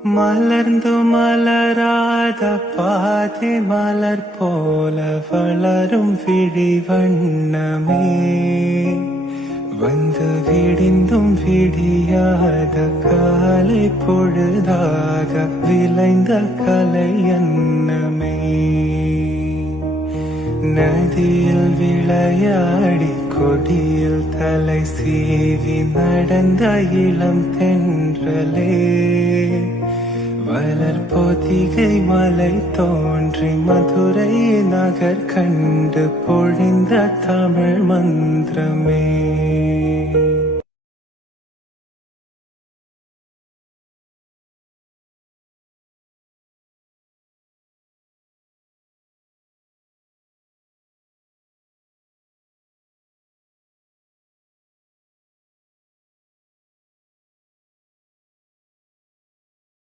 மலர்ந்து மலராத பாதி மலர் போல வளரும் விழி வண்ணமே, வந்து விடிந்தும் விடியாத காலை பொழுதாக விளைந்த கலை அன்னமே. நதியில் விளையாடி கொடியில் தலை சீவி நடந்த இளம் தென்றலே, வளர்பொதிகை மலை தோன்றி மதுரை நகர் கண்டு பொழிந்த தமிழ் மந்திரமே.